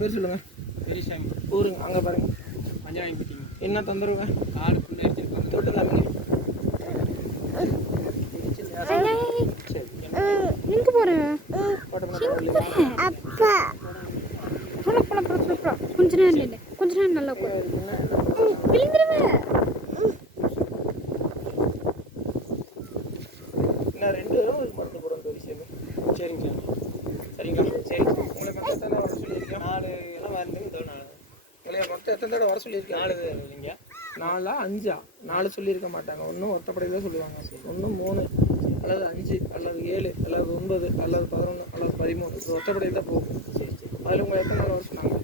பேர் சொல்லுங்க. பெரியசாமி ஊருங்க அங்கே பாருங்க. பஞ்சாயத்து பட்டிங்க என்ன தொந்தரவுங்க காடு புண்ணு அடிச்சிருப்பாங்க. தொட்டு சரி எங்க அப்பா. போல போல போல போல போல கொஞ்ச நேரம் இல்லை கொஞ்ச நேரம் நல்லா விழுந்துருவேன் ரெண்டு தடவை ஒரு மருந்து போடுறோம் ஒரு விஷயம் சரிங்க சாமி சரிங்களா சரி உங்களை மொத்தம் எத்தனை தடவை வர சொல்லியிருக்கேன் நாலு வருதுங்க இதோ நாலு மொத்தம் எத்தனை தடவை வர சொல்லியிருக்கேன் நாலு இல்லைங்க நாலா அஞ்சா? நாலு சொல்லியிருக்க மாட்டாங்க. ஒன்றும் ஒத்தப்படி தான் சொல்லுவாங்க. ஒன்று மூணு அல்லது அஞ்சு அல்லது ஏழு அல்லது ஒன்பது அல்லது பதினொன்று அல்லது பதிமூணு. இது ஒத்தப்படி தான் போகும். சரி சரி அதில் உங்களை எத்தனை நாள் வர சொன்னாங்க?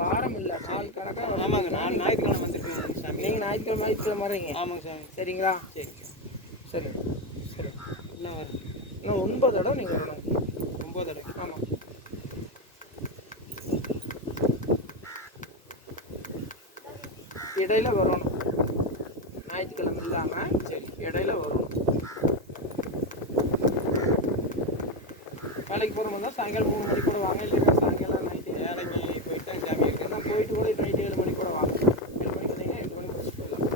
வாரம் இல்லை. நாள் கணக்காக ஆமாங்க. நாலு ஞாயிற்றுக்கிழமை வந்திருக்குங்க சாமி. நீங்கள் ஞாயிற்றுக்கிழமை ஞாயிற்றுக்கிழமை வரீங்க ஆமாங்க சாமி. சரிங்களா? சரிங்க சரி. சரி. என்ன வரும் இன்னும் ஒன்பது தடவை நீங்கள் வரணும். ஒம்பது தடவை. ஆமாம் இடையில வரணும் ஞாயிற்றுக்கிழமை இல்லாமல் சரி இடையில வரணும் வேலைக்கு போகிறவங்க தான் சாயங்காலம் மூணு மணிக்கு கூட வாங்க இல்லைன்னா சாயங்காலம் நைட்டு வேலைக்கு போயிட்டு தான் இருக்கு நான் போயிட்டு கூட நைட்டு ஏழு மணி கூட வாங்க ஏழு மணிக்கு வந்தீங்கன்னா எட்டு மணி முடிச்சுட்டு போயிடலாம்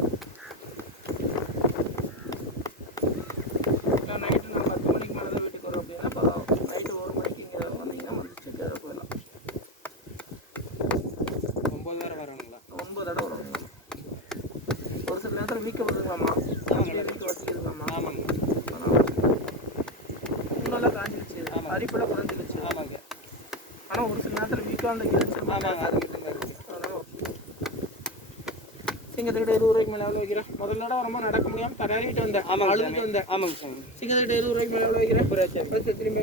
இல்லை நைட்டு நான் பத்து மணிக்கு மேலே தான் வீட்டுக்கு வரோம் அப்படின்னா இப்போ நைட்டு ஒரு மணிக்கு இங்கே வந்தீங்கன்னா முடிச்சு கேட போயிடலாம் ஒம்பது வேறு வரணுங்களா ஒன்பது தடவை வரும் நேரத்தில் வீக்க வருதுங்களாம்மா ஆமாங்க. முன்னெல்லாம் காஞ்சிருச்சு. அரிப்பெல்லாம் குறைஞ்சிருச்சு. ஆமாங்க. ஆனால் ஒரு சில நேரத்தில் வீக்காக அந்த எரிச்சல் ஆமாங்க அது சிங்கத்துக்கிட்ட இருபது ரூபாய்க்கு மேலே வைக்கிறேன்? முதல்ல ரொம்ப நடக்க முடியாமல் தடாரிட்டு வந்தேன். ஆமாங்க அழுதுட்டு வந்தேன். ஆமாங்க சாமி. சிங்கத்துக்கிட்ட இருபது ரூபாய்க்கு மேலே வைக்கிறேன்? திரும்பி